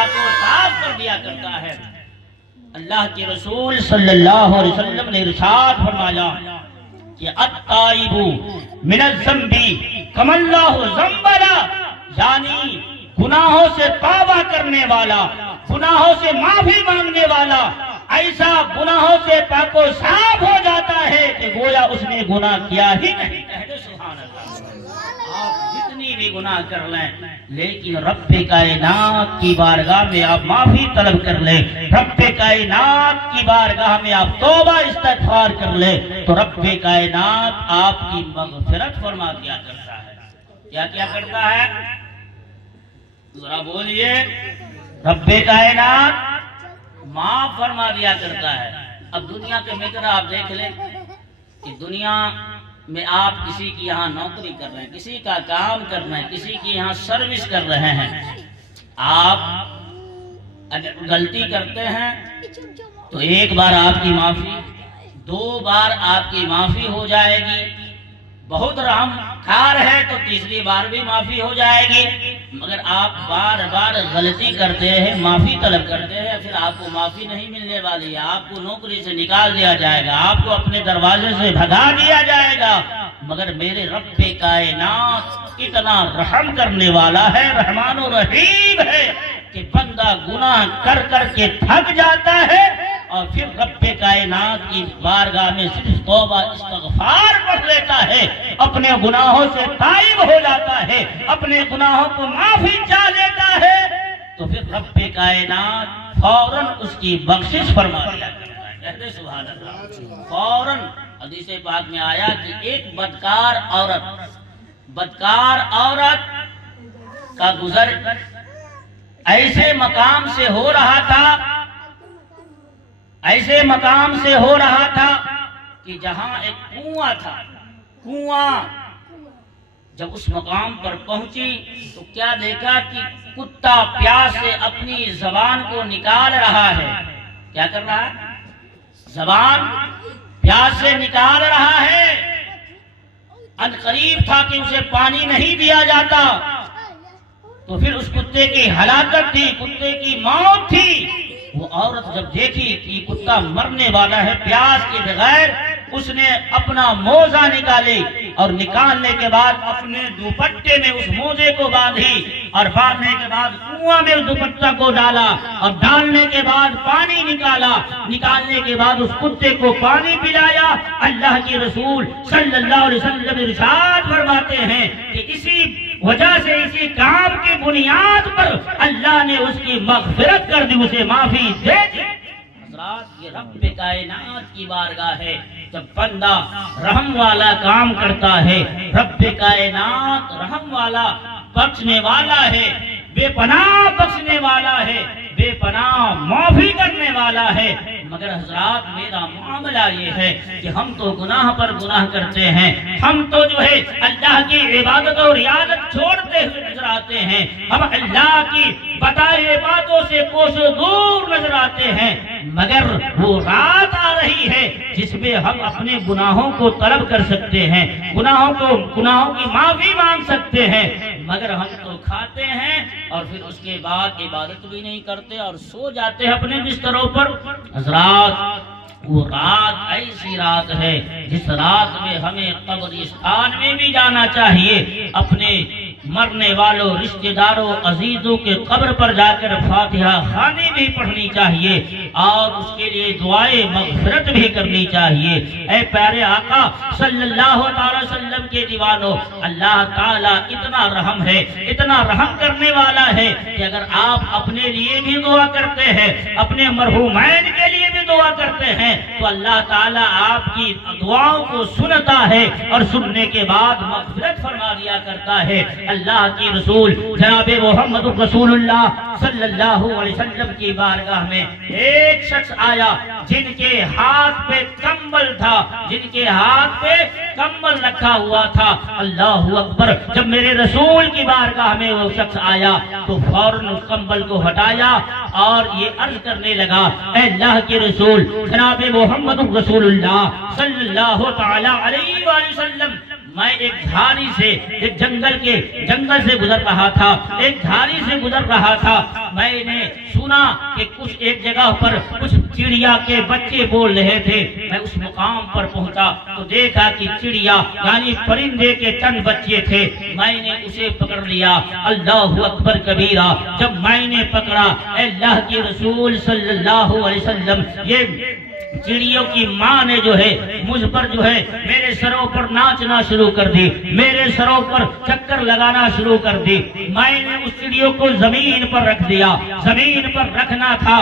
پاک و صاف کر دیا کرتا ہے۔ اللہ کے رسول صلی اللہ علیہ وسلم نے ارشاد فرمایا کہ التائب من الذنب کما اللہ ذنبنا، یعنی گناہوں سے توبہ کرنے والا، گناہوں سے معافی مانگنے والا ایسا گناہوں سے پاک و صاف ہو جاتا ہے کہ گویا اس نے گناہ کیا ہی نہیں۔ کہہ سبحان اللہ۔ آپ جتنی بھی گناہ کر لیں لیکن رب کائنات کی بارگاہ میں آپ معافی طلب کر لیں، رب کائنات کی بارگاہ میں آپ توبہ استغفار کر لیں تو رب کائنات آپ کی مغفرت فرما دیا کرتا ہے۔ کیا کیا کرتا ہے؟ ذرا بولیے۔ رب کائنات معاف فرما دیا کرتا ہے۔ اب دنیا کے میٹر آپ دیکھ لیں کہ دنیا میں آپ کسی کی یہاں نوکری کر رہے ہیں، کسی کا کام کر رہے ہیں، کسی کی یہاں سروس کر رہے ہیں، آپ اگر غلطی کرتے ہیں تو ایک بار آپ کی معافی، دو بار آپ کی معافی ہو جائے گی، بہت رحم کار ہے تو تیسری بار بھی معافی ہو جائے گی، مگر آپ بار بار غلطی کرتے ہیں، معافی طلب کرتے ہیں، پھر آپ کو معافی نہیں ملنے والی ہے، آپ کو نوکری سے نکال دیا جائے گا، آپ کو اپنے دروازے سے بھگا دیا جائے گا۔ مگر میرے رب کائنات اتنا رحم کرنے والا ہے، رحمان و رحیم ہے کہ بندہ گناہ کر کر کے تھک جاتا ہے اور پھر رب کائنات کی بارگاہ میں صرف توبہ استغفار پڑھ لیتا ہے، اپنے گناہوں سے تائب ہو جاتا ہے، اپنے گناہوں کو معافی چاہ لیتا ہے تو پھر رب کائنات فوراً اس کی بخشش فرما دیا کرتا ہے۔ کہتے سبحان اللہ۔ فوراً حدیث پاک میں آیا کہ ایک بدکار عورت کا گزر ایسے مقام سے ہو رہا تھا کہ جہاں ایک کنواں تھا، کنواں جب اس مقام پر پہنچی تو کیا دیکھا کہ کتا پیاس سے اپنی زبان کو نکال رہا ہے۔ کیا کر رہا ہے؟ زبان پیاس سے نکال رہا ہے۔ ان قریب تھا کہ اسے پانی نہیں دیا جاتا تو پھر اس کتے کی ہلاکت تھی، کتے کی موت تھی۔ وہ عورت جب دیکھی کہ یہ کتا مرنے والا ہے پیاس کے بغیر، اس نے اپنا موزہ نکالی اور نکالنے کے بعد اپنے دوپٹے میں اس موزے کو باندھی اور باندھنے کے بعد کنواں میں اس دوپٹہ کو ڈالا اور ڈالنے کے بعد پانی نکالا، نکالنے کے بعد اس کتے کو پانی پلایا۔ اللہ کے رسول صلی اللہ علیہ وسلم ارشاد فرماتے ہیں کہ اسی وجہ سے، اسی کام کی بنیاد پر اللہ نے اس کی مغفرت کر دی، اسے معافی دے دی۔ حضرات، یہ رب کائنات کی بارگاہ ہے۔ جب بندہ رحم والا کام کرتا ہے، رب کائنات رحم والا، بخشنے والا ہے، بے پناہ بخشنے والا ہے، بے پناہ معافی کرنے والا ہے۔ مگر حضرات، میرا معاملہ یہ ہے کہ ہم تو گناہ پر گناہ کرتے ہیں، ہم تو جو ہے اللہ کی عبادت اور ریاضت چھوڑتے ہوئے نظر آتے ہیں، ہم اللہ کی بتائے باتوں سے کوسوں دور نظر آتے ہیں، مگر وہ رات آ رہی ہے جس میں ہم اپنے گناہوں کو طلب کر سکتے ہیں، گناہوں کی معافی مانگ سکتے ہیں، مگر ہم تو کھاتے ہیں اور پھر اس کے بعد عبادت بھی نہیں کرتے اور سو جاتے ہیں اپنے بستروں پر۔ حضرات، وہ رات ایسی رات ہے جس رات میں ہمیں قبرستان میں بھی جانا چاہیے، اپنے مرنے والوں، رشتہ داروں، عزیزوں کے قبر پر جا کر فاتحہ خوانی بھی پڑھنی چاہیے اور اس کے لیے دعائیں مغفرت بھی کرنی چاہیے۔ اے پیارے آقا صلی اللہ علیہ وسلم کے دیوانوں، اللہ تعالیٰ اتنا رحم ہے، اتنا رحم کرنے والا ہے کہ اگر آپ اپنے لیے بھی دعا کرتے ہیں، اپنے مرحومین کے لیے بھی دعا کرتے ہیں تو اللہ تعالیٰ آپ کی دعاؤں کو سنتا ہے اور سننے کے بعد مغفرت فرما دیا کرتا ہے۔ اللہ کی رسول جناب محمد رسول اللہ صلی اللہ علیہ وسلم کی بارگاہ میں ایک شخص آیا جن کے ہاتھ پہ کمبل تھا، جن کے ہاتھ پہ کمبل رکھا ہوا تھا۔ اللہ اکبر! جب میرے رسول کی بارگاہ میں وہ شخص آیا تو فوراً اس کمبل کو ہٹایا اور یہ عرض کرنے لگا، اے اللہ کے رسول جناب محمد رسول اللہ صلی اللہ تعالی علیہ وآلہ وسلم، میں ایک جھاڑی سے ایک جنگل سے گزر رہا تھا، ایک جھاڑی سے گزر رہا تھا، میں نے سنا کہ کچھ ایک جگہ پر کچھ چڑیا کے بچے بول رہے تھے۔ میں اس مقام پر پہنچا تو دیکھا کہ چڑیا یعنی پرندے کے چند بچے تھے، میں نے اسے پکڑ لیا۔ اللہ اکبر کبیرہ، جب میں نے پکڑا، اے اللہ کے رسول صلی اللہ علیہ وسلم، یہ چڑیوں کی ماں نے جو ہے مجھ پر جو ہے میرے سروں پر ناچنا شروع کر دی، میرے سروں پر چکر لگانا شروع کر دی۔ میں نے اس چڑیوں کو زمین پر رکھ دیا، زمین پر رکھنا تھا